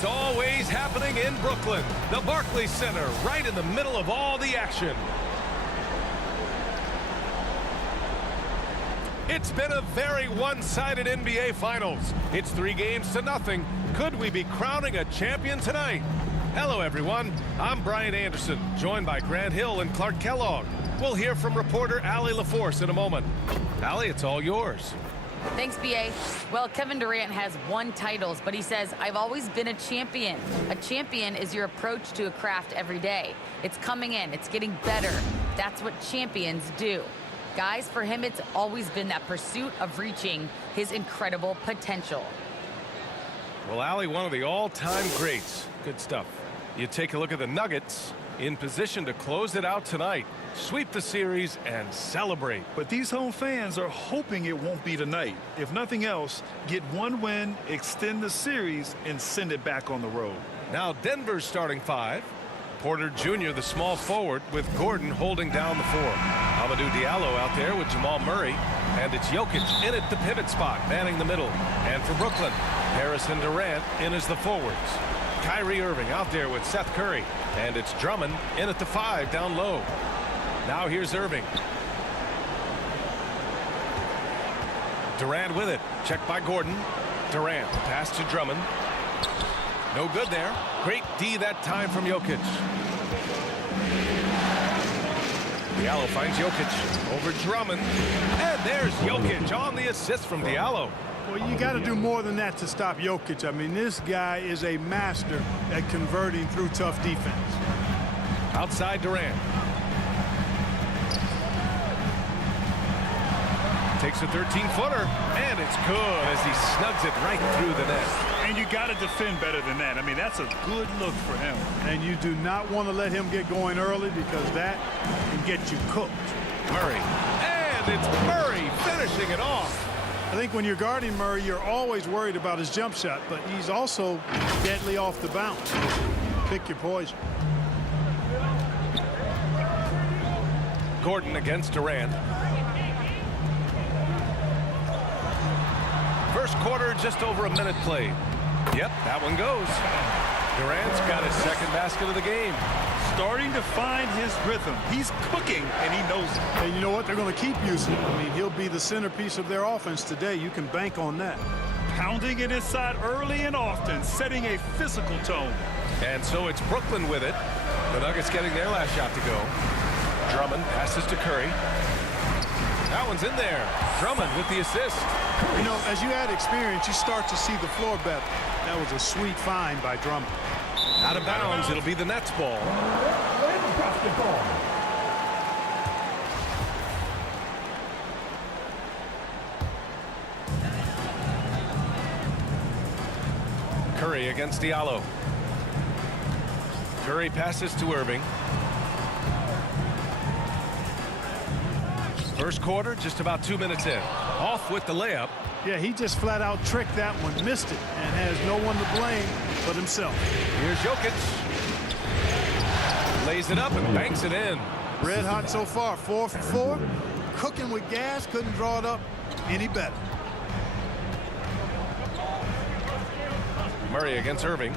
It's always happening in Brooklyn. The Barclays Center, right in the middle of all the action. It's been a very one-sided NBA Finals. It's 3-0. Could we be crowning a champion tonight? Hello, everyone. I'm Brian Anderson, joined by Grant Hill and Clark Kellogg. We'll hear from reporter Allie LaForce in a moment. Allie, it's all yours. Thanks, B.A. Well, Kevin Durant has won titles, but he says, I've always been a champion. A champion is your approach to a craft every day. It's coming in. It's getting better. That's what champions do. Guys, for him, it's always been that pursuit of reaching his incredible potential. Well, Allie, one of the all-time greats. Good stuff. You take a look at the Nuggets, in position to close it out tonight, sweep the series, and celebrate. But these home fans are hoping it won't be tonight. If nothing else, get one win, extend the series, and send it back on the road. Now Denver's starting five. Porter Jr., the small forward, with Gordon holding down the four. Amadou Diallo out there with Jamal Murray. And it's Jokic in at the pivot spot, manning the middle. And for Brooklyn, Harrison Durant in as the forwards. Kyrie Irving out there with Seth Curry. And it's Drummond in at the 5 down low. Now here's Irving. Durant with it. Checked by Gordon. Durant, pass to Drummond. No good there. Great D that time from Jokic. Diallo finds Jokic over Drummond. And there's Jokic on the assist from Diallo. Well, you got to do more than that to stop Jokic. I mean, this guy is a master at converting through tough defense. Outside Durant. Takes a 13-footer, and it's good as he snugs it right through the net. And you got to defend better than that. I mean, that's a good look for him. And you do not want to let him get going early because that can get you cooked. Murray. And it's Murray finishing it off. I think when you're guarding Murray, you're always worried about his jump shot, but he's also deadly off the bounce. Pick your poison. Gordon against Durant. First quarter, just over a minute played. Yep, that one goes. Durant's got his second basket of the game. Starting to find his rhythm. He's cooking, and he knows it. And you know what? They're going to keep using him. I mean, he'll be the centerpiece of their offense today. You can bank on that. Pounding it inside early and often, setting a physical tone. And so it's Brooklyn with it. The Nuggets getting their last shot to go. Drummond passes to Curry. That one's in there. Drummond with the assist. You know, as you add experience, you start to see the floor better. That was a sweet find by Drummond. Out of bounds, it'll be the Nets ball. Curry against Diallo. Curry passes to Irving. First quarter, just about 2 minutes in. Off with the layup. Yeah, he just flat out tricked that one, missed it, and has no one to blame but himself. Here's Jokic. Lays it up and banks it in. Red hot so far, 4 for 4. Cooking with gas, couldn't draw it up any better. Murray against Irving.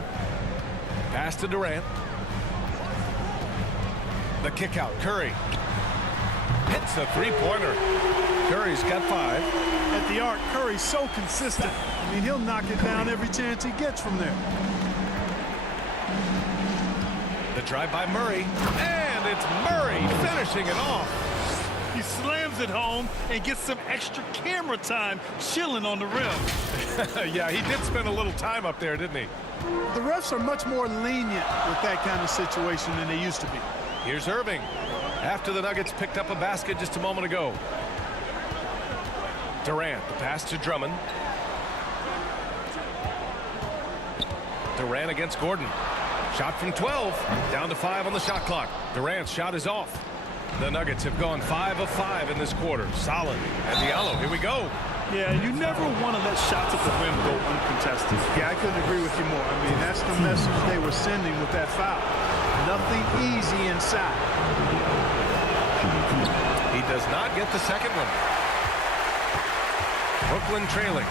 Pass to Durant. The kick out, Curry. Hits a three-pointer. Curry's got 5. At the arc, Curry's so consistent. I mean, he'll knock it down every chance he gets from there. The drive by Murray. And it's Murray finishing it off. He slams it home and gets some extra camera time chilling on the rim. Yeah, he did spend a little time up there, didn't he? The refs are much more lenient with that kind of situation than they used to be. Here's Irving. After the Nuggets picked up a basket just a moment ago. Durant, the pass to Drummond. Durant against Gordon. Shot from 12, down to 5 on the shot clock. Durant's shot is off. The Nuggets have gone 5 of 5 in this quarter. Solid. And Diallo, here we go. Yeah, you never want to let shots at the rim go uncontested. Yeah, I couldn't agree with you more. I mean, that's the message they were sending with that foul. Nothing easy inside. He does not get the second one. Brooklyn trailing.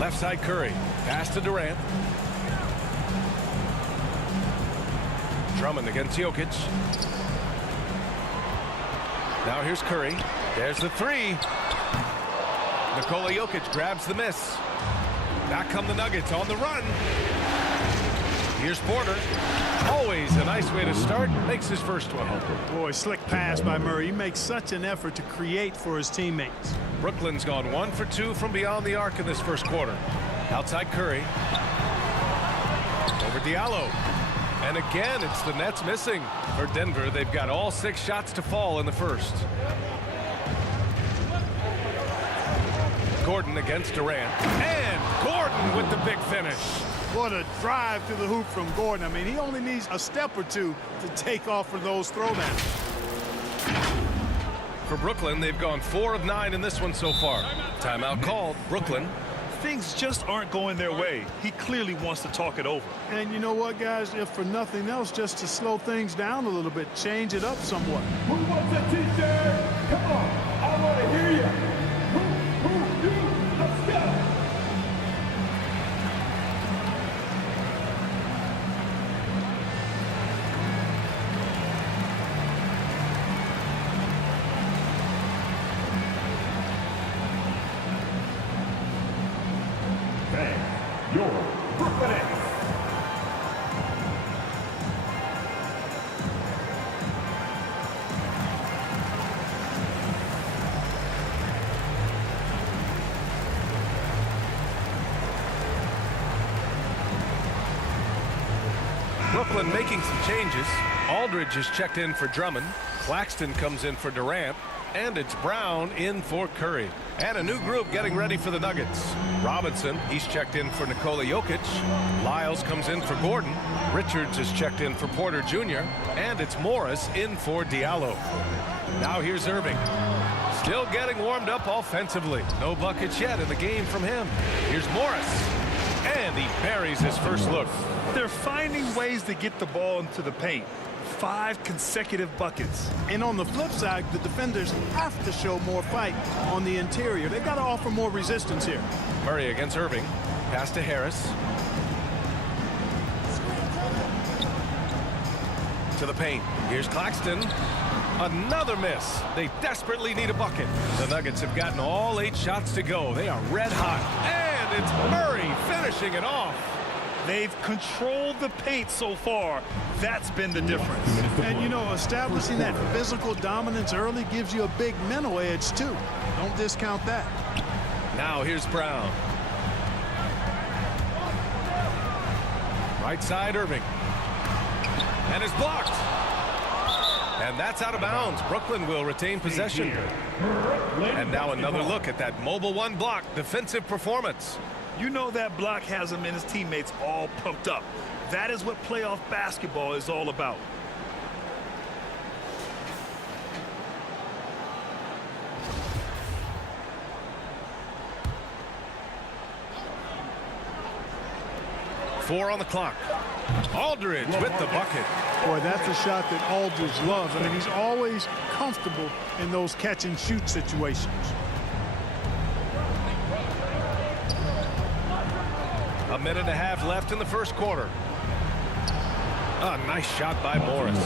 Left side Curry. Pass to Durant. Drummond against Jokic. Now here's Curry. There's the three. Nikola Jokic grabs the miss. Back come the Nuggets on the run. Here's Porter. Always a nice way to start. Makes his first one. Boy, slick pass by Murray. He makes such an effort to create for his teammates. Brooklyn's gone 1 for 2 from beyond the arc in this first quarter. Outside Curry. Over Diallo. And again, it's the Nets missing. For Denver, they've got all 6 shots to fall in the first. Gordon against Durant. And Gordon with the big finish. What a drive to the hoop from Gordon. I mean, he only needs a step or two to take off for those throwdowns. For Brooklyn, they've gone 4 of 9 in this one so far. Timeout called. Brooklyn. Things just aren't going their way. He clearly wants to talk it over. And you know what, guys? If for nothing else, just to slow things down a little bit, change it up somewhat. Who wants a t-shirt? Come on, I want to hear you. Who, you, let's go. Your Brooklyn Nets. Brooklyn making some changes. Aldridge is checked in for Drummond. Claxton comes in for Durant. And it's Brown in for Curry. And a new group getting ready for the Nuggets. Robinson, he's checked in for Nikola Jokic. Lyles comes in for Gordon. Richards is checked in for Porter Jr. And it's Morris in for Diallo. Now here's Irving. Still getting warmed up offensively. No buckets yet in the game from him. Here's Morris. And he buries his first look. They're finding ways to get the ball into the paint. 5 consecutive buckets. And on the flip side, the defenders have to show more fight on the interior. They've got to offer more resistance here. Murray against Irving. Pass to Harris. To the paint. Here's Claxton. Another miss. They desperately need a bucket. The Nuggets have gotten all 8 shots to go. They are red hot. And it's Murray finishing it off. They've controlled the paint so far. That's been the difference. And, you know, establishing that physical dominance early gives you a big mental edge, too. Don't discount that. Now here's Brown. Right side, Irving. And is blocked. And that's out of bounds. Brooklyn will retain possession. And now another look at that mobile 1 block defensive performance. You know that block has him and his teammates all pumped up. That is what playoff basketball is all about. Four on the clock. Aldridge with the bucket. Boy, that's a shot that Aldridge loves. I mean, he's always comfortable in those catch-and-shoot situations. A minute and a half left in the first quarter. A nice shot by Morris.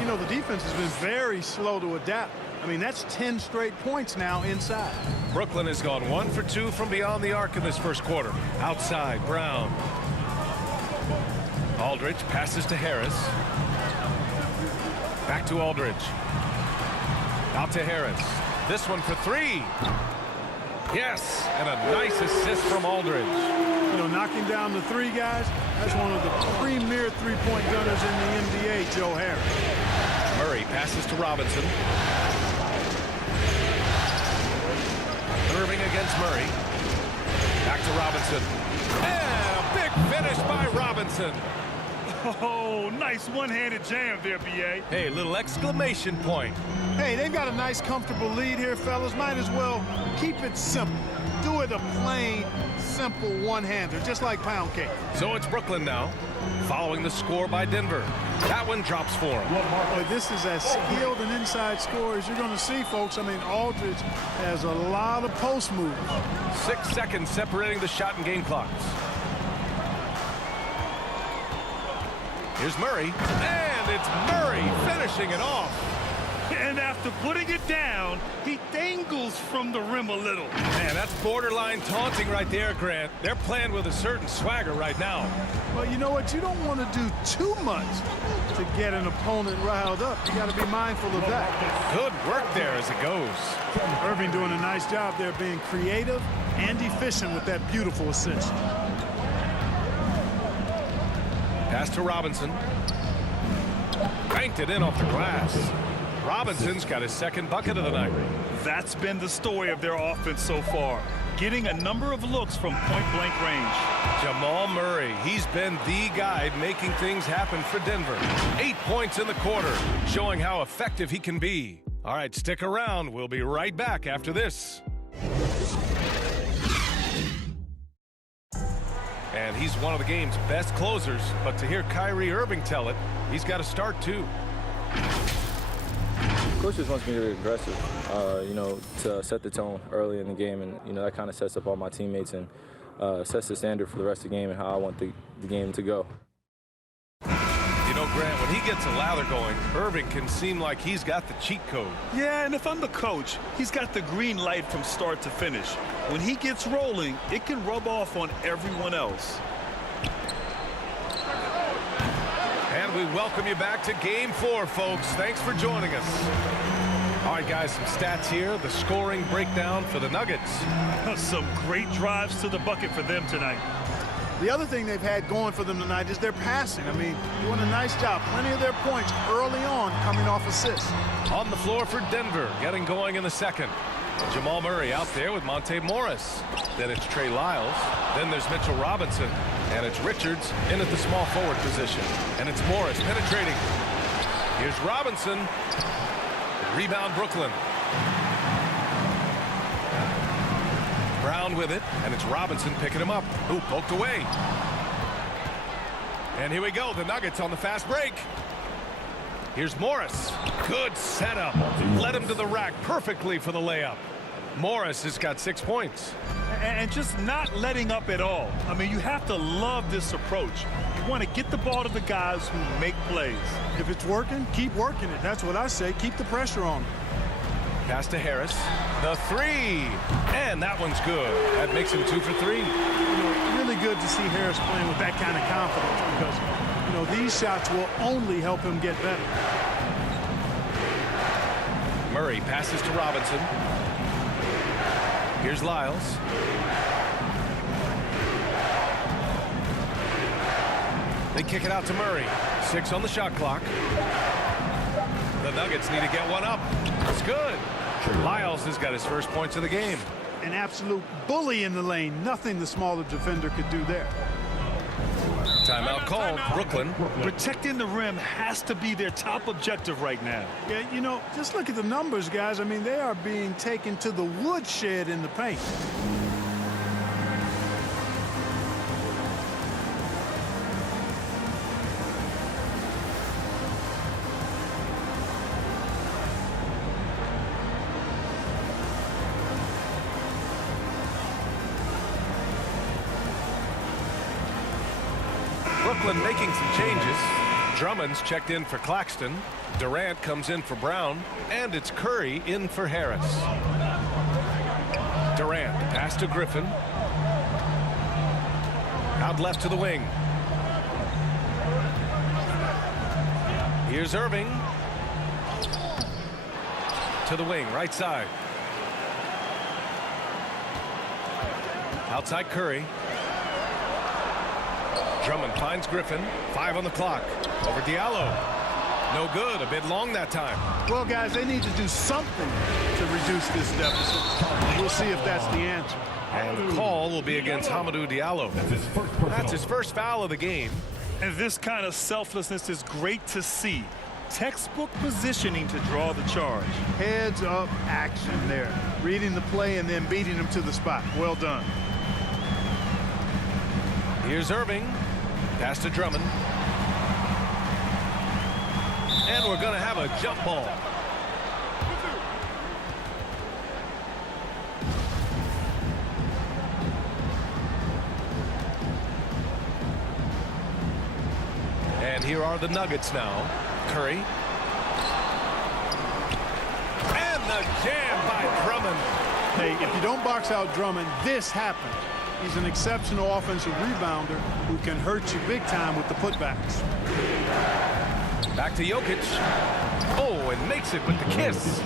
You know, the defense has been very slow to adapt. I mean, that's 10 straight points now inside. Brooklyn has gone 1 for 2 from beyond the arc in this first quarter. Outside, Brown. Aldridge passes to Harris. Back to Aldridge. Out to Harris. This one for 3. Yes, and a nice assist from Aldridge. You know, knocking down the 3 guys, that's one of the premier three-point gunners in the NBA, Joe Harris. Murray passes to Robinson. Irving against Murray. Back to Robinson. And a big finish by Robinson. Oh, nice one-handed jam there, B.A. Hey, little exclamation point. Hey, they've got a nice, comfortable lead here, fellas. Might as well keep it simple. Do it a plain, simple one-hander, just like pound cake. So it's Brooklyn now, following the score by Denver. That one drops for him. Boy, this is as skilled an inside score as you're going to see, folks. I mean, Aldridge has a lot of post moves. 6 seconds separating the shot and game clocks. Here's Murray, and it's Murray finishing it off. And after putting it down, he dangles from the rim a little. Man, that's borderline taunting right there, Grant. They're playing with a certain swagger right now. Well, you know what? You don't want to do too much to get an opponent riled up. You got to be mindful of that. Good work there as it goes. Irving doing a nice job there being creative and efficient with that beautiful assist. Pass to Robinson. Banked it in off the glass. Robinson's got his second bucket of the night. That's been the story of their offense so far, getting a number of looks from point-blank range. Jamal Murray, he's been the guy making things happen for Denver. 8 points in the quarter, showing how effective he can be. All right, stick around. We'll be right back after this. And he's one of the game's best closers, but to hear Kyrie Irving tell it, he's got to start too. Coach just wants me to be aggressive, you know, to set the tone early in the game, and you know that kind of sets up all my teammates and sets the standard for the rest of the game and how I want the game to go. You know, Grant, when he gets a lather going, Irving can seem like he's got the cheat code. Yeah, and if I'm the coach, he's got the green light from start to finish. When he gets rolling, it can rub off on everyone else. And we welcome you back to Game 4, folks. Thanks for joining us. All right, guys, some stats here. The scoring breakdown for the Nuggets. Some great drives to the bucket for them tonight. The other thing they've had going for them tonight is their passing. I mean, doing a nice job. Plenty of their points early on coming off assists. On the floor for Denver, getting going in the second. Jamal Murray out there with Monte Morris. Then it's Trey Lyles. Then there's Mitchell Robinson. And it's Richards in at the small forward position. And it's Morris penetrating. Here's Robinson. Rebound Brooklyn. Brown with it, and it's Robinson picking him up. Ooh, poked away. And here we go, the Nuggets on the fast break. Here's Morris. Good setup. Led him to the rack perfectly for the layup. Morris has got 6 points. And just not letting up at all. I mean, you have to love this approach. You want to get the ball to the guys who make plays. If it's working, keep working it. That's what I say. Keep the pressure on. Pass to Harris. The three. And that one's good. That makes him 2 for 3. You know, really good to see Harris playing with that kind of confidence because, you know, these shots will only help him get better. Murray passes to Robinson. Here's Lyles. They kick it out to Murray. 6 on the shot clock. The Nuggets need to get one up. It's good. Lyles has got his first points of the game. An absolute bully in the lane. Nothing the smaller defender could do there. Timeout called. Brooklyn. Protecting the rim has to be their top objective right now. Yeah, you know, just look at the numbers, guys. I mean, they are being taken to the woodshed in the paint. Brooklyn making some changes. Drummond's checked in for Claxton. Durant comes in for Brown. And it's Curry in for Harris. Durant, pass to Griffin. Out left to the wing. Here's Irving. To the wing, right side. Outside Curry. Drummond finds Griffin. 5 on the clock. Over Diallo. No good. A bit long that time. Well, guys, they need to do something to reduce this deficit. We'll see if that's the answer. And the call will be against Hamidou Diallo. That's his first foul of the game. And this kind of selflessness is great to see. Textbook positioning to draw the charge. Heads up action there. Reading the play and then beating him to the spot. Well done. Here's Irving. Pass to Drummond. And we're going to have a jump ball. And here are the Nuggets now. Curry. And the jam by Drummond. Hey, if you don't box out Drummond, this happens. He's an exceptional offensive rebounder who can hurt you big time with the putbacks. Back to Jokic. Oh, and makes it with the kiss.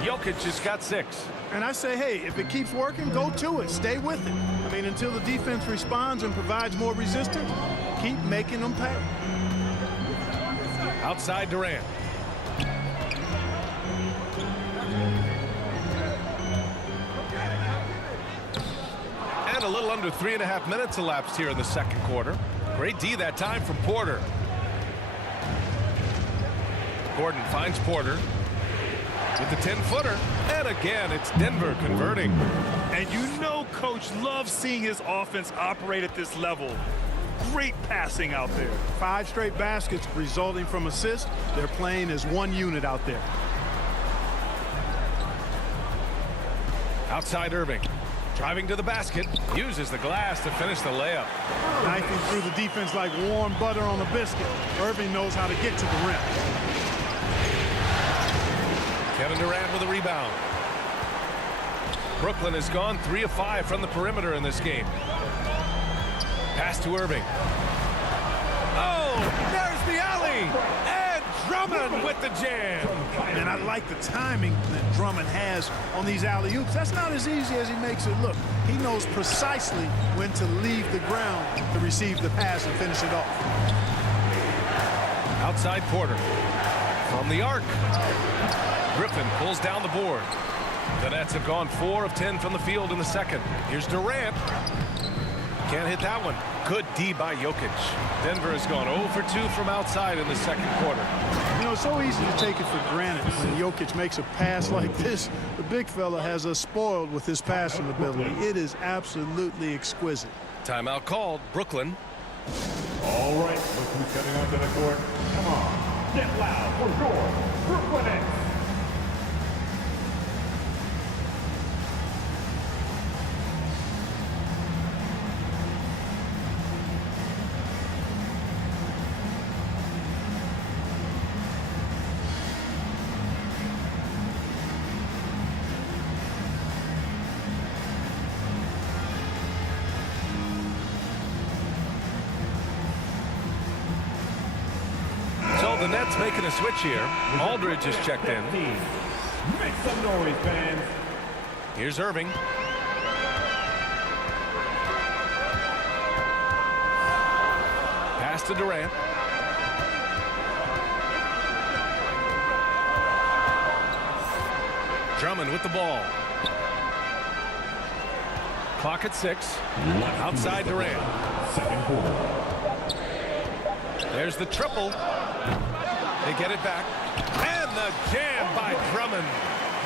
Jokic just got 6. And I say, hey, if it keeps working, go to it. Stay with it. I mean, until the defense responds and provides more resistance, keep making them pay. Outside Durant. And a little under 3.5 minutes elapsed here in the second quarter. Great D that time from Porter. Gordon finds Porter with the 10-footer. And again, it's Denver converting. And you know Coach loves seeing his offense operate at this level. Great passing out there. 5 straight baskets resulting from assists. They're playing as one unit out there. Outside Irving. Driving to the basket. Uses the glass to finish the layup. Knifing through the defense like warm butter on a biscuit. Irving knows how to get to the rim. Kevin Durant with a rebound. Brooklyn has gone 3 of 5 from the perimeter in this game. Pass to Irving. Oh, there's the alley. And Drummond with the jam. And I like the timing that Drummond has on these alley-oops. That's not as easy as he makes it look. He knows precisely when to leave the ground to receive the pass and finish it off. Outside Porter. From the arc. Griffin pulls down the board. The Nets have gone 4 of 10 from the field in the second. Here's Durant. Can't hit that one. Good D by Jokic. Denver has gone 0 for 2 from outside in the second quarter. You know, it's so easy to take it for granted when Jokic makes a pass like this. The big fella has us spoiled with his passing ability. It is absolutely exquisite. Timeout called. Brooklyn. All right, look who's coming onto the court. Come on, get loud for your Brooklyn Nets. So the Nets making a switch here. Aldridge is checked in. Make some noise, fans. Here's Irving. Pass to Durant. Drummond with the ball. Clock at 6. Outside Durant. Second quarter. There's the triple. They get it back. And the jam by Drummond.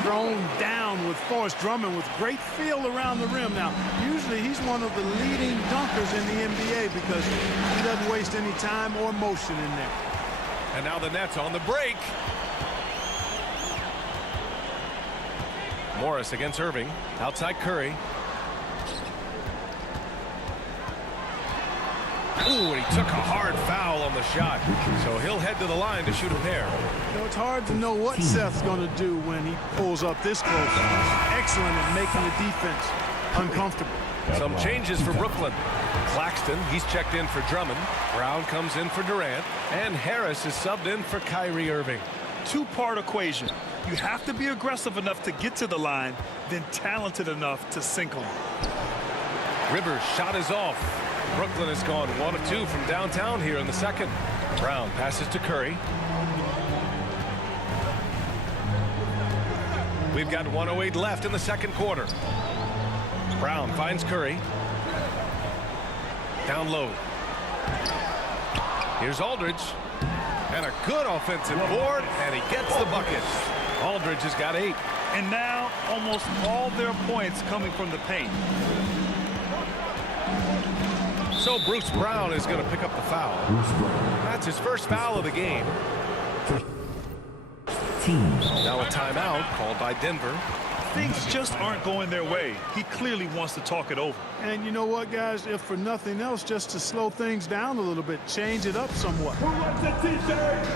Thrown down with force. Drummond with great feel around the rim. Now, usually he's one of the leading dunkers in the NBA because he doesn't waste any time or motion in there. And now the Nets on the break. Morris against Irving. Outside Curry. Ooh, and he took a hard foul on the shot. So he'll head to the line to shoot a pair. You know, it's hard to know what Seth's going to do when he pulls up this close. He's excellent at making the defense uncomfortable. Some changes for Brooklyn. Claxton, he's checked in for Drummond. Brown comes in for Durant. And Harris is subbed in for Kyrie Irving. Two-part equation. You have to be aggressive enough to get to the line, then talented enough to sink them. Rivers' shot is off. Brooklyn has gone 1 of 2 from downtown here in the second. Brown passes to Curry. We've got 1:08 left in the second quarter. Brown finds Curry. Down low. Here's Aldridge. And a good offensive board, and he gets the bucket. Aldridge has got 8. And now almost all their points coming from the paint. So Bruce Brown is going to pick up the foul. That's his first foul of the game. Now a timeout called by Denver. Things just aren't going their way. He clearly wants to talk it over. And you know what, guys? If for nothing else, just to slow things down a little bit, change it up somewhat. Who wants a t-shirt?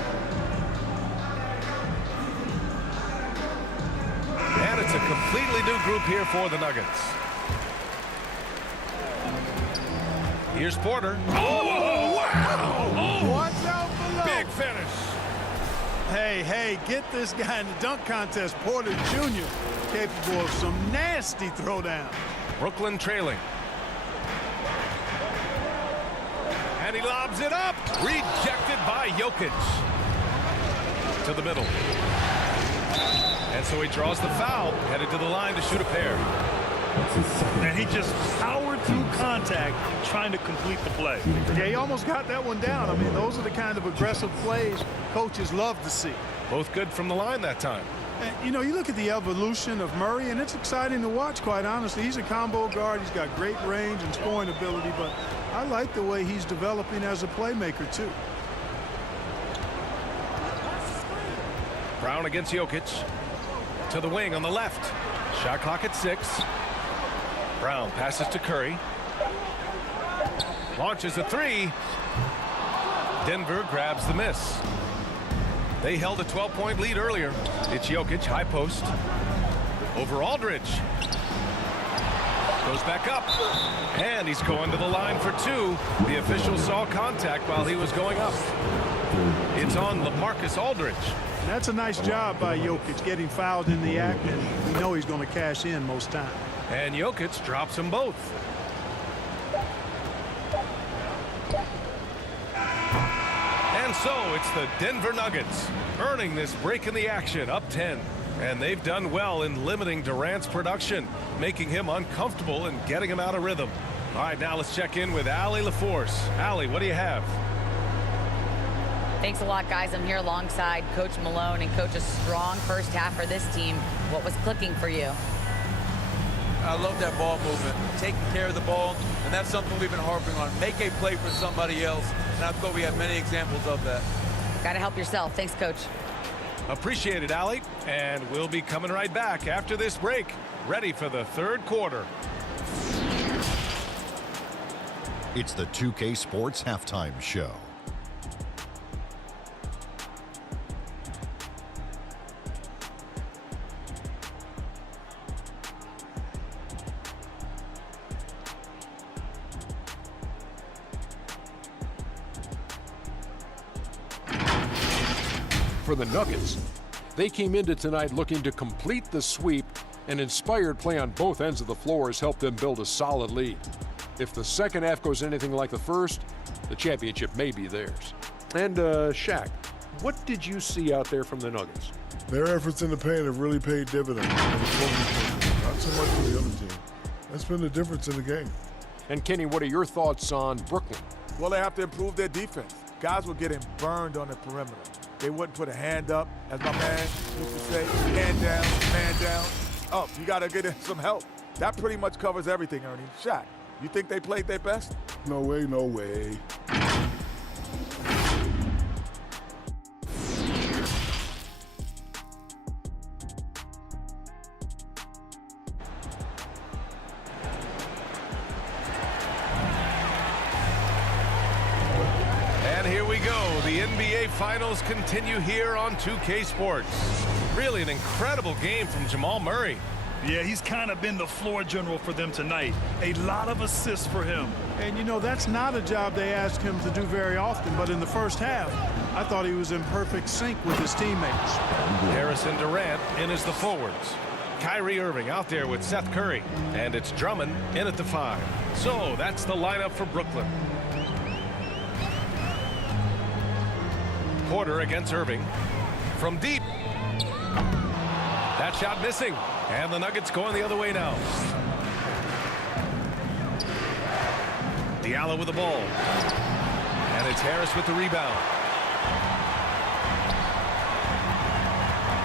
And it's a completely new group here for the Nuggets. Here's Porter. Oh, wow! Oh, Watch out below. big finish. Hey, get this guy in the dunk contest, Porter Jr., capable of some nasty throwdown. Brooklyn trailing. And he lobs it up. Rejected by Jokic. To the middle. And so he draws the foul, headed to the line to shoot a pair. And he just powered through contact trying to complete the play. Yeah, he almost got that one down. I mean, those are the kind of aggressive plays coaches love to see. Both good from the line that time. And, you know, you look at the evolution of Murray, and it's exciting to watch, quite honestly. He's a combo guard. He's got great range and scoring ability, but I like the way he's developing as a playmaker, too. Brown against Jokic. To the wing on the left. Shot clock at 6. Brown passes to Curry. Launches a 3. Denver grabs the miss. They held a 12-point lead earlier. It's Jokic, high post. Over Aldridge. Goes back up. And he's going to the line for 2. The official saw contact while he was going up. It's on LaMarcus Aldridge. That's a nice job by Jokic, getting fouled in the act, and we know he's going to cash in most times. And Jokic drops them both. And so it's the Denver Nuggets earning this break in the action, up 10. And they've done well in limiting Durant's production, making him uncomfortable and getting him out of rhythm. All right, now let's check in with Allie LaForce. Allie, what do you have? Thanks a lot, guys. I'm here alongside Coach Malone, and Coach, a strong first half for this team. What was clicking for you? I love that ball movement, taking care of the ball, and that's something we've been harping on. Make a play for somebody else, and I thought we had many examples of that. Got to help yourself. Thanks, Coach. Appreciate it, Allie. And we'll be coming right back after this break, ready for the third quarter. It's the 2K Sports Halftime Show. For the Nuggets, they came into tonight looking to complete the sweep, and inspired play on both ends of the floor has helped them build a solid lead. If the second half goes anything like the first, the championship may be theirs. And Shaq, what did you see out there from the Nuggets? Their efforts in the paint have really paid dividends. Not so much for the other team. That's been the difference in the game. And Kenny, what are your thoughts on Brooklyn? Well, they have to improve their defense. Guys were getting burned on the perimeter. They wouldn't put a hand up, as my man used to say, hand down, man down. Up, you got to get in some help. That pretty much covers everything, Ernie. Shaq, you think they played their best? No way, no way. And here we go. The NBA Finals continue here on 2K Sports. Really an incredible game from Jamal Murray. Yeah, he's kind of been the floor general for them tonight. A lot of assists for him. And, you know, that's not a job they ask him to do very often, but in the first half, I thought he was in perfect sync with his teammates. Harrison Durant in as the forwards. Kyrie Irving out there with Seth Curry. And it's Drummond in at the 5. So that's the lineup for Brooklyn. Porter against Irving. From deep. That shot missing. And the Nuggets going the other way now. Diallo with the ball. And it's Harris with the rebound.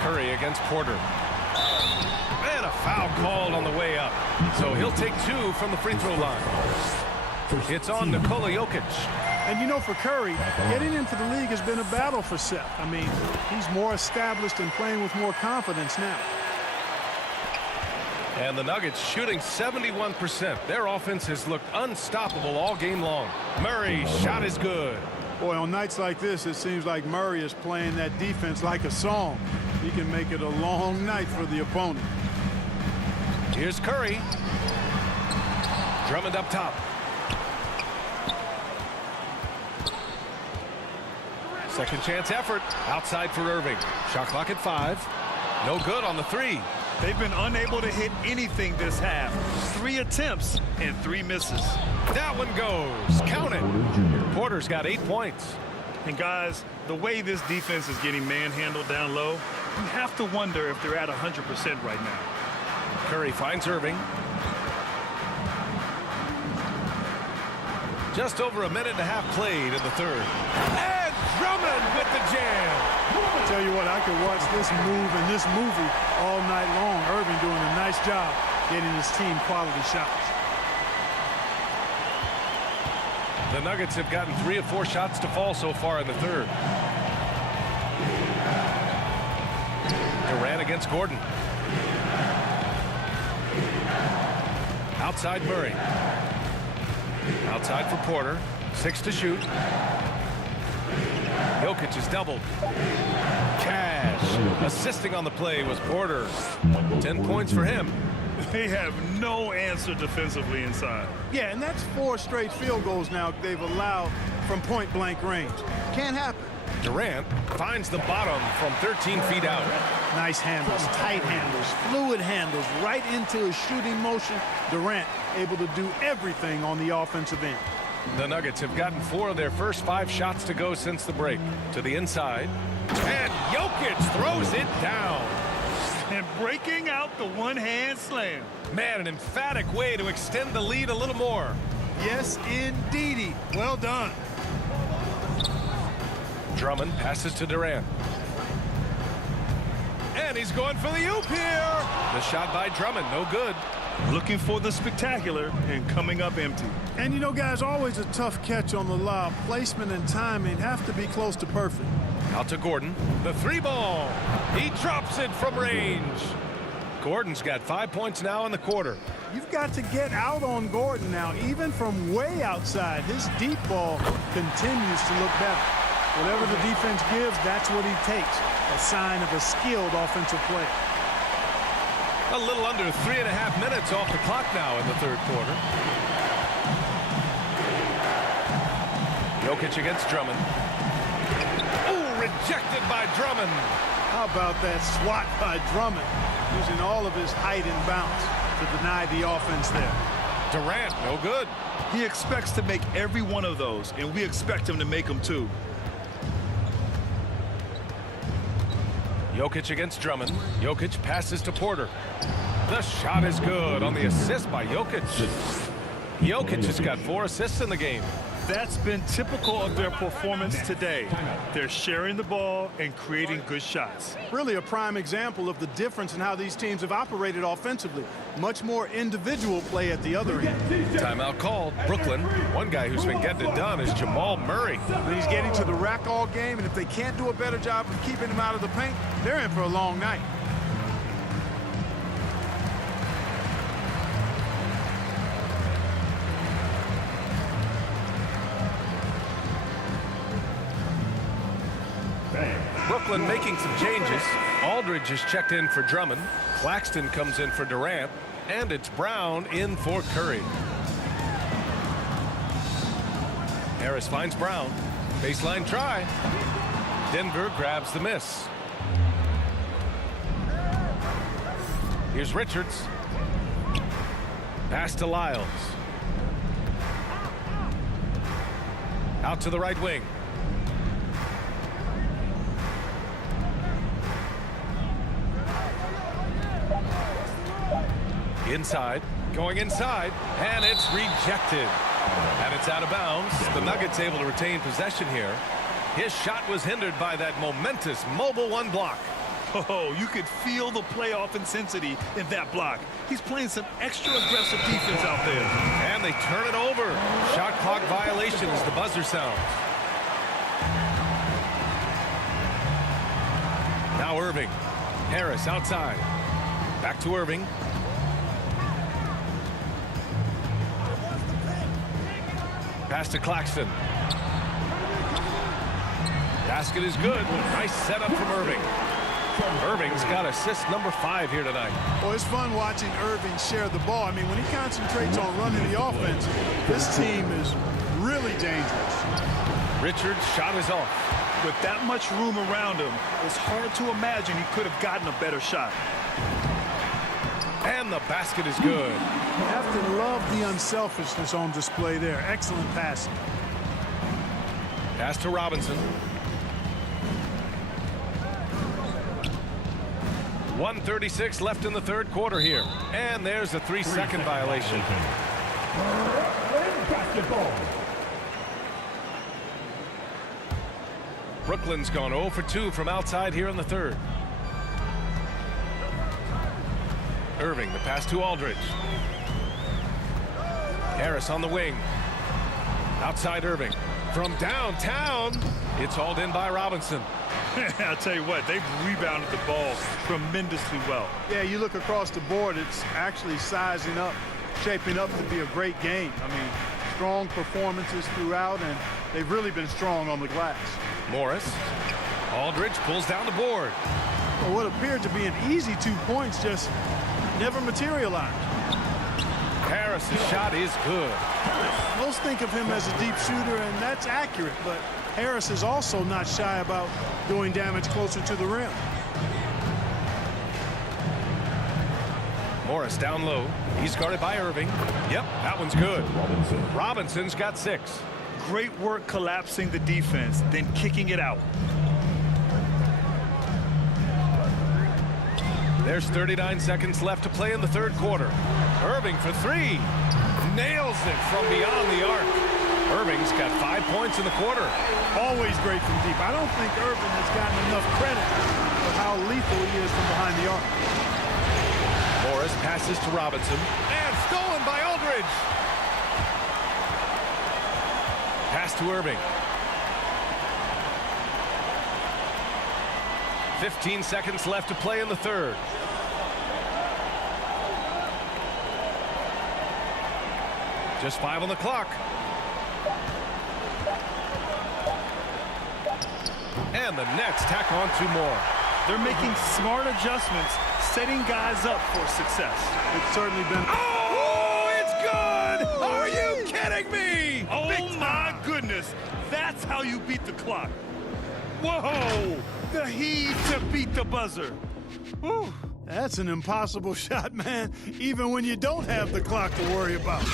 Curry against Porter. And a foul called on the way up. So he'll take 2 from the free throw line. It's on Nikola Jokic. And you know, for Curry, getting into the league has been a battle for Seth. I mean, he's more established and playing with more confidence now. And the Nuggets shooting 71%. Their offense has looked unstoppable all game long. Murray's shot is good. Boy, on nights like this, it seems like Murray is playing that defense like a song. He can make it a long night for the opponent. Here's Curry. Drummond up top. Second chance effort. Outside for Irving. Shot clock at 5. No good on the 3. They've been unable to hit anything this half. 3 attempts and 3 misses. That one goes. Count it. Porter's got 8 points. And guys, the way this defense is getting manhandled down low, you have to wonder if they're at 100% right now. Curry finds Irving. Just over a minute and a half played in the 3rd. And Drummond with the jam. I tell you what, I could watch this move and this movie all night long. Irving doing a nice job getting his team quality shots. The Nuggets have gotten 3 of 4 shots to fall so far in the 3rd. Durant against Gordon. Outside Murray. Outside for Porter. 6 to shoot. Jokic is doubled. Cash. Assisting on the play was Porter. 10 points for him. They have no answer defensively inside. Yeah, and that's 4 straight field goals now they've allowed from point-blank range. Can't happen. Durant finds the bottom from 13 feet out. Nice handles, tight handles, fluid handles, right into his shooting motion. Durant able to do everything on the offensive end. The Nuggets have gotten 4 of their first 5 shots to go since the break. To the inside. And Jokic throws it down. And breaking out the one-hand slam. Man, an emphatic way to extend the lead a little more. Yes, indeedy. Well done. Drummond passes to Durant. And he's going for the oop here. The shot by Drummond, no good. Looking for the spectacular and coming up empty. And you know, guys, always a tough catch on the lob. Placement and timing have to be close to perfect. Out to Gordon. The 3 ball. He drops it from range. Gordon's got 5 points now in the quarter. You've got to get out on Gordon now, even from way outside. His deep ball continues to look better. Whatever the defense gives, that's what he takes. A sign of a skilled offensive player. A little under 3.5 minutes off the clock now in the 3rd quarter. Jokic against Drummond. Oh, rejected by Drummond. How about that swat by Drummond, using all of his height and bounce to deny the offense there. Durant, no good. He expects to make every one of those, and we expect him to make them too. Jokic against Drummond. Jokic passes to Porter. The shot is good on the assist by Jokic. Jokic has got 4 assists in the game. That's been typical of their performance today. They're sharing the ball and creating good shots. Really a prime example of the difference in how these teams have operated offensively. Much more individual play at the other end. Timeout called. Brooklyn. One guy who's been getting it done is Jamal Murray. He's getting to the rack all game, and if they can't do a better job of keeping him out of the paint, they're in for a long night. Brooklyn making some changes. Aldridge is checked in for Drummond. Claxton comes in for Durant. And it's Brown in for Curry. Harris finds Brown. Baseline try. Denver grabs the miss. Here's Richards. Pass to Lyles. Out to the right wing. Inside, going inside, and it's rejected. And it's out of bounds. The Nuggets able to retain possession here. His shot was hindered by that momentous mobile 1 block. Oh, you could feel the playoff intensity in that block. He's playing some extra aggressive defense out there. And they turn it over. Shot clock violation as the buzzer sounds. Now Irving. Harris outside. Back to Irving. Pass to Claxton. Basket is good. Nice setup from Irving. Irving's got assist number 5 here tonight. Well, it's fun watching Irving share the ball. I mean, when he concentrates on running the offense, this team is really dangerous. Richards' shot is off. With that much room around him, it's hard to imagine he could have gotten a better shot. And the basket is good. You have to love the unselfishness on display there. Excellent passing. Pass to Robinson. 1:36 left in the third quarter here. And there's a 3-second violation. Basketball. Brooklyn's gone 0 for 2 from outside here in the third. Irving, the pass to Aldridge. Harris on the wing. Outside Irving. From downtown, it's hauled in by Robinson. I'll tell you what, they've rebounded the ball tremendously well. Yeah, you look across the board, it's actually sizing up, shaping up to be a great game. I mean, strong performances throughout, and they've really been strong on the glass. Morris. Aldridge pulls down the board. Well, what appeared to be an easy 2 points just never materialized. Harris's shot is good. Most think of him as a deep shooter, and that's accurate, but Harris is also not shy about doing damage closer to the rim. Morris down low. He's guarded by Irving. Yep, that one's good. Robinson's got 6. Great work collapsing the defense, then kicking it out. There's 39 seconds left to play in the third quarter. Irving for 3. Nails it from beyond the arc. Irving's got 5 points in the quarter. Always great from deep. I don't think Irving has gotten enough credit for how lethal he is from behind the arc. Morris passes to Robinson. And stolen by Aldridge. Pass to Irving. 15 seconds left to play in the third. Just 5 on the clock. And the Nets tack on 2 more. They're making smart adjustments, setting guys up for success. It's certainly been... Oh, it's good! Are you kidding me? Oh, my goodness. That's how you beat the clock. Whoa! The heave to beat the buzzer. Whew. That's an impossible shot, man, even when you don't have the clock to worry about.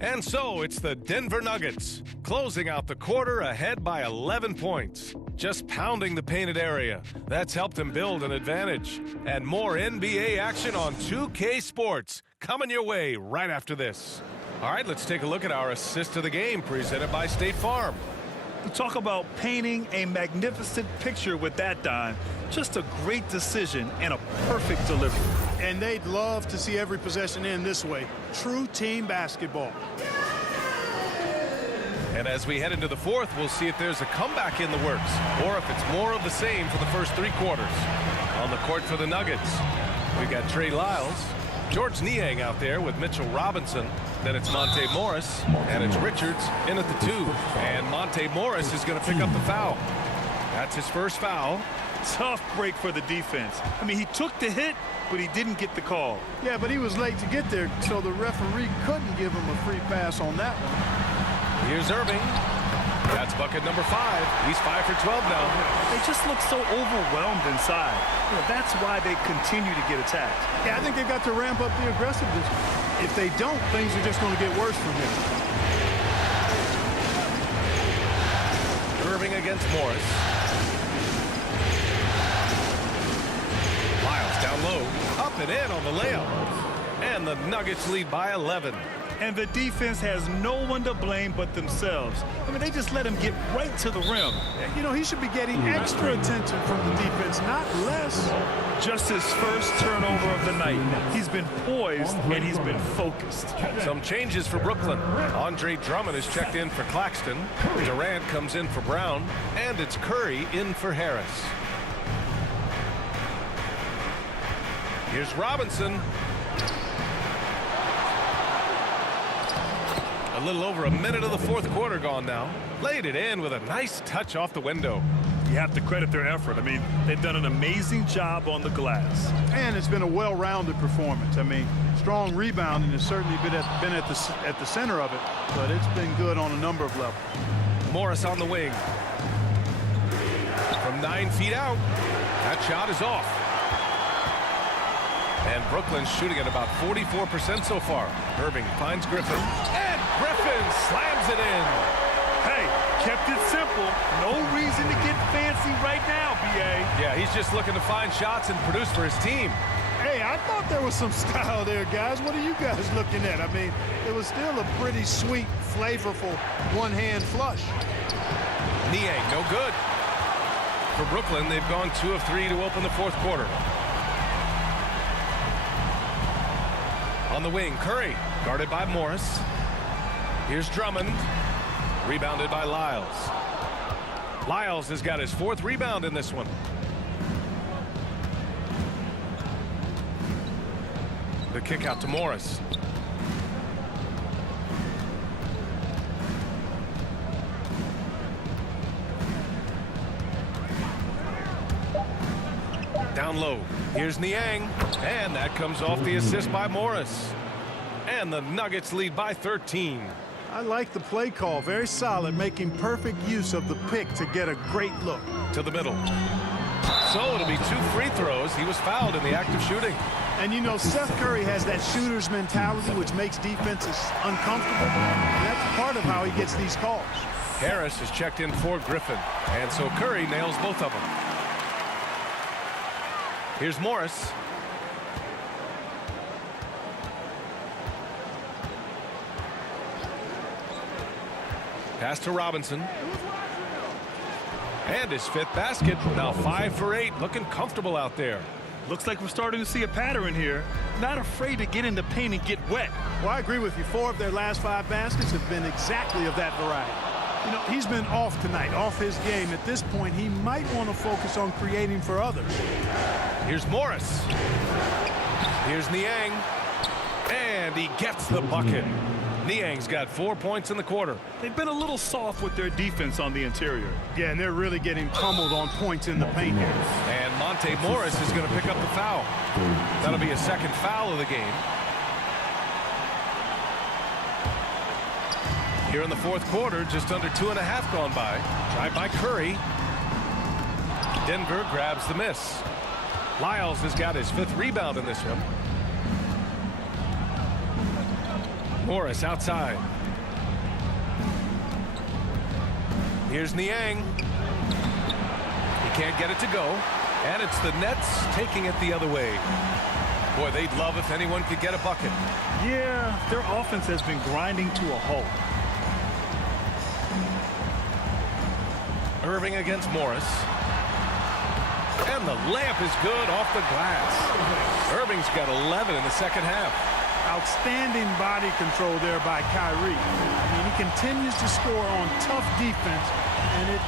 And so it's the Denver Nuggets, closing out the quarter ahead by 11 points. Just pounding the painted area. That's helped them build an advantage. And more NBA action on 2K Sports coming your way right after this. All right, let's take a look at our assist of the game presented by State Farm. Talk about painting a magnificent picture with that dime. Just a great decision and a perfect delivery. And they'd love to see every possession end this way. True team basketball. And as we head into the fourth, we'll see if there's a comeback in the works or if it's more of the same for the first 3 quarters. On the court for the Nuggets, we got Trey Lyles, George Niang out there with Mitchell Robinson. Then it's Monte Morris, and it's Richards in at the 2. And Monte Morris is going to pick up the foul. That's his first foul. Tough break for the defense. I mean, he took the hit, but he didn't get the call. Yeah, but he was late to get there, so the referee couldn't give him a free pass on that one. Here's Irving. That's bucket number 5. He's 5 for 12 now. They just look so overwhelmed inside. You know, that's why they continue to get attacked. Yeah, I think they've got to ramp up the aggressiveness. If they don't, things are just going to get worse from here. Irving against Morris. Lyles down low. Up and in on the layup. And the Nuggets lead by 11. And the defense has no one to blame but themselves. I mean, they just let him get right to the rim. You know, he should be getting extra attention from the defense, not less. Just his first turnover of the night. He's been poised and he's been focused. Some changes for Brooklyn. Andre Drummond is checked in for Claxton. Durant comes in for Brown. And it's Curry in for Harris. Here's Robinson. A little over a minute of the fourth quarter gone now. Laid it in with a nice touch off the window. You have to credit their effort. I mean, they've done an amazing job on the glass. And it's been a well-rounded performance. I mean, strong rebounding has certainly been at the center of it, but it's been good on a number of levels. Morris on the wing. From 9 feet out. That shot is off. And Brooklyn's shooting at about 44% so far. Irving finds Griffin. And Griffin slams it in. Hey, kept it simple. No reason to get fancy right now, B.A. Yeah, he's just looking to find shots and produce for his team. Hey, I thought there was some style there, guys. What are you guys looking at? I mean, it was still a pretty sweet, flavorful one-hand flush. Niang, no good. For Brooklyn, they've gone 2 of 3 to open the fourth quarter. On the wing, Curry, guarded by Morris. Here's Drummond, rebounded by Lyles. Lyles has got his 4th rebound in this one. The kick out to Morris. Down low. Here's Niang. And that comes off the assist by Morris. And the Nuggets lead by 13. I like the play call. Very solid, making perfect use of the pick to get a great look. To the middle. So it'll be 2 free throws. He was fouled in the act of shooting. And you know, Steph Curry has that shooter's mentality, which makes defenses uncomfortable. And that's part of how he gets these calls. Harris is checked in for Griffin. And so Curry nails both of them. Here's Morris. Pass to Robinson. And his 5th basket. Now 5 for 8. Looking comfortable out there. Looks like we're starting to see a pattern here. Not afraid to get in the paint and get wet. Well, I agree with you. 4 of their last 5 baskets have been exactly of that variety. You know, he's been off tonight, off his game. At this point, he might want to focus on creating for others. Here's Morris. Here's Niang. And he gets the bucket. Niang's got 4 points in the quarter. They've been a little soft with their defense on the interior. Yeah, and they're really getting pummeled on points in the paint here. And Monte Morris is going to pick up the foul. That'll be a 2nd foul of the game. Here in the fourth quarter, just under 2.5 gone by. Drive by Curry. Denver grabs the miss. Lyles has got his 5th rebound in this one. Morris outside. Here's Niang. He can't get it to go. And it's the Nets taking it the other way. Boy, they'd love if anyone could get a bucket. Yeah, their offense has been grinding to a halt. Irving against Morris. And the layup is good off the glass. Irving's got 11 in the second half. Outstanding body control there by Kyrie. I mean, he continues to score on tough defense, and it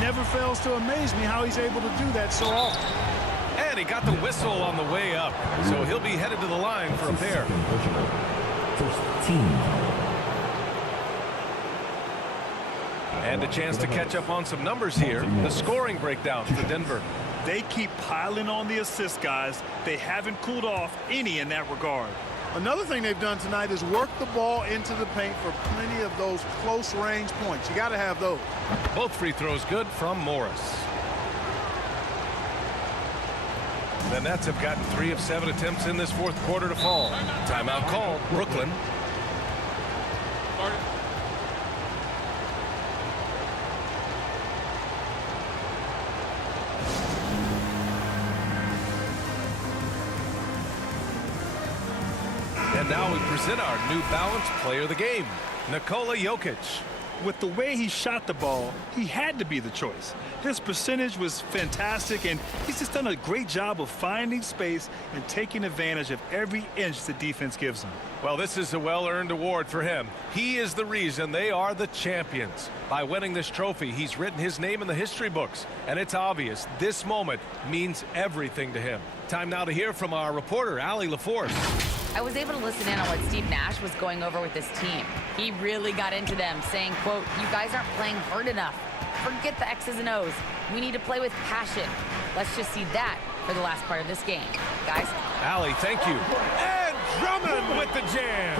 never fails to amaze me how he's able to do that so often. And he got the whistle on the way up, so he'll be headed to the line for a pair. And a chance to catch up on some numbers here. The scoring breakdown for Denver. They keep piling on the assist, guys. They haven't cooled off any in that regard. Another thing they've done tonight is work the ball into the paint for plenty of those close-range points. You got to have those. Both free throws good from Morris. The Nets have gotten 3 of 7 attempts in this fourth quarter to fall. Timeout called. Brooklyn. And now we present our New Balance Player of the Game, Nikola Jokic. With the way he shot the ball, he had to be the choice. His percentage was fantastic, and he's just done a great job of finding space and taking advantage of every inch the defense gives him. Well, this is a well-earned award for him. He is the reason they are the champions. By winning this trophy, he's written his name in the history books, and it's obvious this moment means everything to him. Time now to hear from our reporter, Allie LaForce. I was able to listen in on what Steve Nash was going over with this team. He really got into them, saying, quote, "You guys aren't playing hard enough. Forget the X's and O's. We need to play with passion." Let's just see that for the last part of this game. Guys? Allie, thank you. And Drummond with the jam.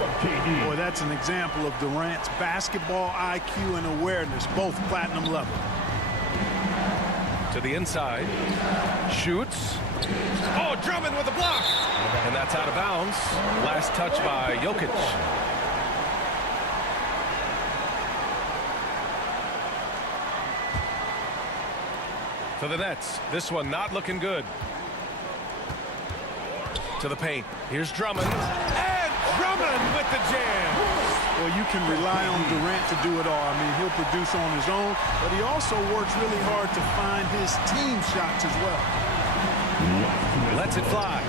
Boy, that's an example of Durant's basketball IQ and awareness, both platinum level. To the inside. Shoots. Oh, Drummond with a block. And that's out of bounds. Last touch by Jokic. For the Nets. This one not looking good. To the paint. Here's Drummond. And Drummond with the jam. Well, you can rely on Durant to do it all. I mean, he'll produce on his own, but he also works really hard to find his team shots as well. Lets it fly.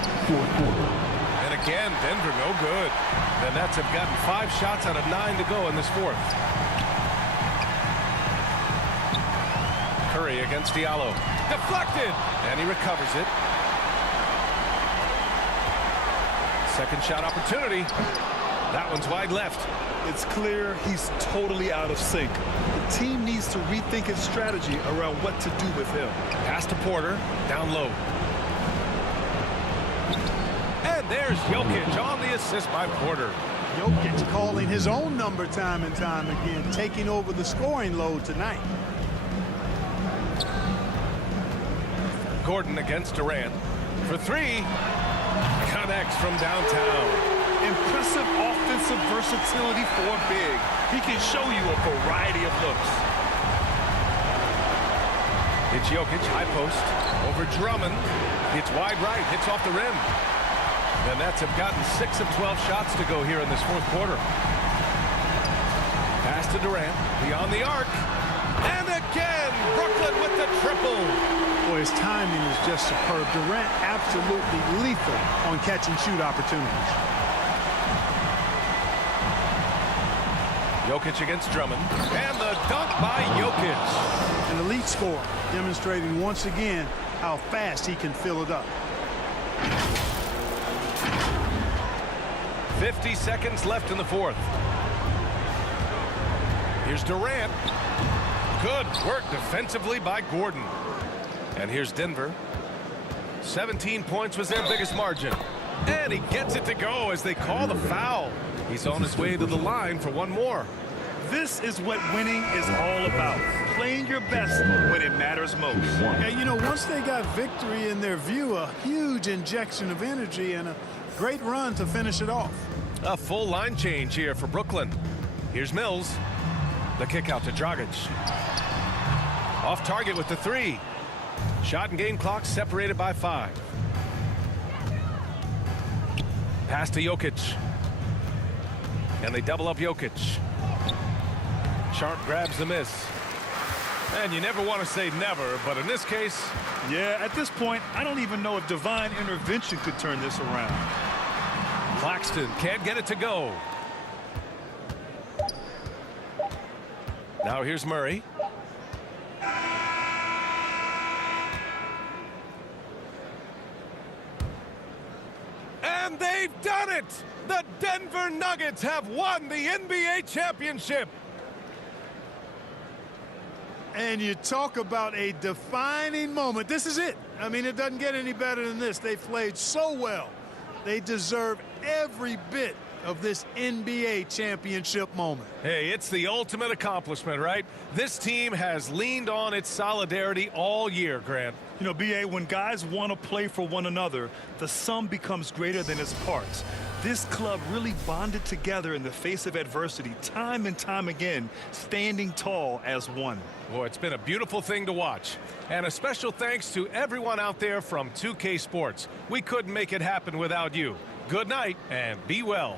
And again, Denver no good. The Nets have gotten 5 shots out of 9 to go in this fourth. Curry against Diallo. Deflected! And he recovers it. Second shot opportunity. That one's wide left. It's clear he's totally out of sync. The team needs to rethink its strategy around what to do with him. Pass to Porter. Down low. And there's Jokic on the assist by Porter. Jokic calling his own number time and time again, taking over the scoring load tonight. Gordon against Durant. For 3. Connects from downtown. Impressive offensive versatility for big. He can show you a variety of looks. It's Jokic, high post. Over Drummond. Hits wide right, hits off the rim. The Nets have gotten 6 of 12 shots to go here in this fourth quarter. Pass to Durant, beyond the arc. And again, Brooklyn with the triple. Boy, his timing is just superb. Durant absolutely lethal on catch and shoot opportunities. Jokic against Drummond. And the dunk by Jokic. An elite scorer, demonstrating once again how fast he can fill it up. 50 seconds left in the fourth. Here's Durant. Good work defensively by Gordon. And here's Denver. 17 points was their biggest margin. And he gets it to go as they call the foul. He's on his way to the line for one more. This is what winning is all about. Playing your best when it matters most. And you know, once they got victory in their view, a huge injection of energy and a great run to finish it off. A full line change here for Brooklyn. Here's Mills. The kick out to Dragic. Off target with the 3. Shot and game clock separated by 5. Pass to Jokic. And they double up Jokic. Sharp grabs the miss. And you never want to say never, but in this case... Yeah, at this point, I don't even know if divine intervention could turn this around. Claxton can't get it to go. Now here's Murray. And they've done it! The Denver Nuggets have won the NBA championship! And you talk about a defining moment. This is it. I mean, it doesn't get any better than this. They played so well. They deserve every bit of this NBA championship moment. Hey, it's the ultimate accomplishment, right? This team has leaned on its solidarity all year, Grant. You know, B.A., when guys want to play for one another, the sum becomes greater than its parts. This club really bonded together in the face of adversity, time and time again, standing tall as one. Boy, it's been a beautiful thing to watch. And a special thanks to everyone out there from 2K Sports. We couldn't make it happen without you. Good night and be well.